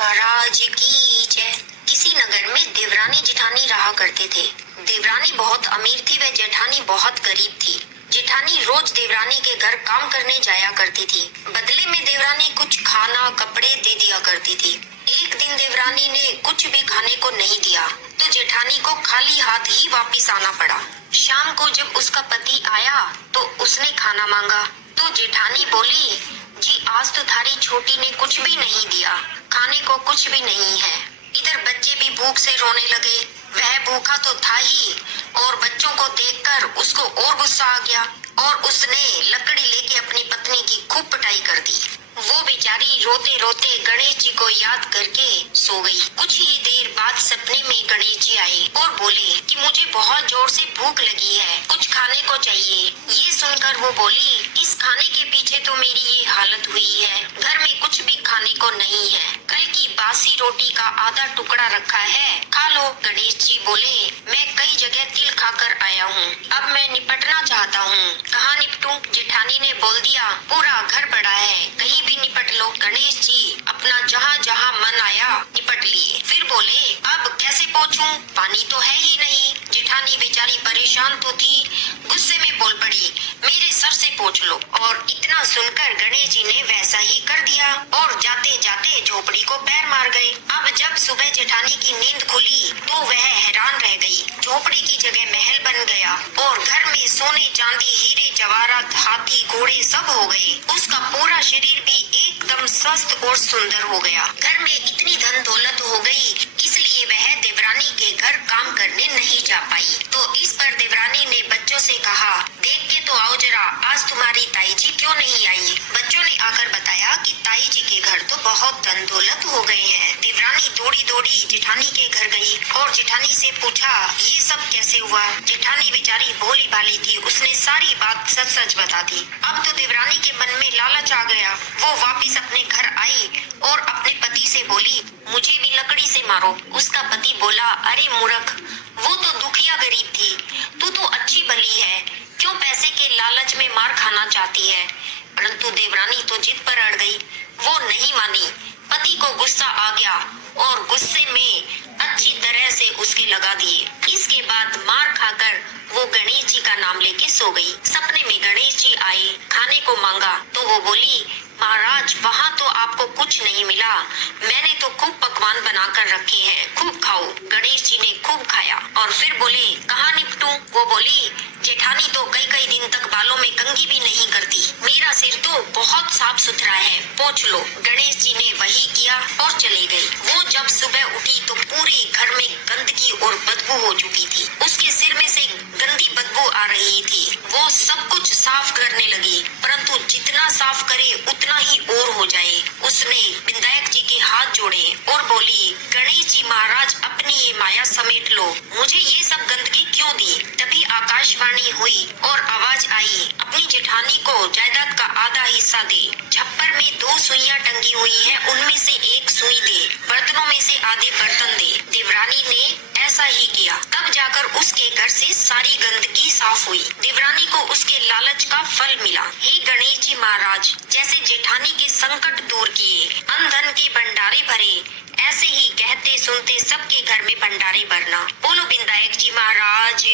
महाराज की जय। किसी नगर में देवरानी जेठानी रहा करते थे। देवरानी बहुत अमीर थी व जेठानी बहुत गरीब थी। जेठानी रोज देवरानी के घर काम करने जाया करती थी। बदले में देवरानी कुछ खाना कपड़े दे दिया करती थी। एक दिन देवरानी ने कुछ भी खाने को नहीं दिया तो जेठानी को खाली हाथ ही वापिस आना पड़ा। शाम को जब उसका पति आया तो उसने खाना मांगा तो जेठानी बोली, जी आज तो थारी छोटी ने कुछ भी नहीं दिया, खाने को कुछ भी नहीं है। इधर बच्चे भी भूख से रोने लगे। वह भूखा तो था ही और बच्चों को देखकर उसको और गुस्सा आ गया और उसने लकड़ी लेके अपनी पत्नी की खूब पिटाई कर दी। वो बेचारी रोते रोते गणेश जी को याद करके सो गई। कुछ ही देर बाद सपने में गणेश जी आए और बोले कि मुझे बहुत जोर से भूख लगी है, कुछ खाने को चाहिए। ये सुनकर वो बोली, इस खाने के पीछे तो मेरी ये हालत हुई है, घर में कुछ भी खाने को नहीं है, कल की बासी रोटी का आधा टुकड़ा रखा है, खा लो। गणेश जी बोले, मैं कई जगह तिल खाकर आया हूँ, अब मैं निपटना चाहता हूँ, कहाँ निपटूं? जेठानी ने बोल दिया, पूरा घर बड़ा है, कहीं भी निपट लो। गणेश जी अपना जहाँ जहाँ मन आया निपट लिए। फिर बोले, अब कैसे पहुँचूं? पानी तो है ही नहीं। जेठानी बेचारी परेशान तो थी, गुस्से में बोल पड़ी, मेरे सर से पूछ लो। और इतना सुनकर गणेश जी ने वैसा ही कर दिया और जाते जाते झोपड़ी को पैर मार गए। अब जब सुबह जेठानी की नींद खुली तो वह हैरान रह गई। झोपड़ी की जगह महल बन गया और घर में सोने चांदी हीरे जवाहरात हाथी घोड़े सब हो गए। उसका पूरा शरीर भी एकदम स्वस्थ और सुंदर हो गया। घर में इतनी धन दौलत हो गई, इसलिए वह देवरानी के घर काम करने नहीं जा पाई। तो इस पर देवरानी ने बच्चों से कहा, देख के तो आओ जरा, आज तुम्हारी ताई जी क्यों नहीं आई? बच्चों ने आकर बताया कि ताई जी के घर तो बहुत धन दौलत हो गए हैं। देवरानी दौड़ी दौड़ी जेठानी के घर गई और जेठानी से पूछा, ये सब कैसे हुआ? जेठानी बेचारी भोली भाली थी, उसने सारी बात सच सच बता दी। अब तो देवरानी के मन में लालच आ गया। वो वापिस अपने घर आई और अपने पति से बोली, मुझे भी लकड़ी से मारो। उसका पति बोला, अरे मूर्ख, वो तो दुखिया गरीब थी, तू तो अच्छी भली है, क्यों पैसे के लालच में मार खाना चाहती है? परंतु देवरानी तो जिद पर अड़ गई, वो नहीं मानी। पति को गुस्सा आ गया और गुस्से में अच्छी तरह से उसके लगा दिए। इसके बाद मार खाकर वो गणेश जी का नाम लेके सो गई। सपने में गणेश जी आए, खाने को मांगा तो वो बोली, महाराज वहाँ तो आपको कुछ नहीं मिला, मैंने तो खूब पकवान बनाकर रखे हैं, खूब खाओ। गणेश जी ने खूब खाया और फिर बोले, कहाँ निपटूं? वो बोली, जेठानी तो कई कई दिन तक बालों में कंघी भी नहीं करती, मेरा सिर तो बहुत साफ सुथरा है, पोंछ लो। गणेश जी ने वही किया और चले गए। वो जब सुबह उठी तो पूरे घर में गंदगी और बदबू हो चुकी थी। उसके सिर में से गंदी बदबू आ रही थी। वो सब कुछ साफ करने लगी, परंतु जितना साफ करे उतना ही और हो जाए। उसने विनायक जी के हाथ जोड़े और बोली, गणेश जी महाराज अपनी ये माया समेट लो, मुझे ये सब गंदगी क्यों दी? तभी आकाशवाणी हुई और आवाज आई, अपनी जेठानी को जायदाद का आधा हिस्सा दे। छप्पर में 2 सुइयां टंगी हुई हैं, उनमें से एक सुई दे। बर्तनों में से आधे बर्तन दे। देवरानी ने ऐसा ही किया। तब जाकर उसके घर से सारी गंदगी साफ हुई। देवरानी को उसके लालच का फल मिला। हे गणेश जी महाराज, जैसे जेठानी के संकट दूर किए, अन्न धन के भंडारे भरे, ऐसे ही कहते सुनते सबके घर में भंडारे भरना। बोलो विनायक जी महाराज।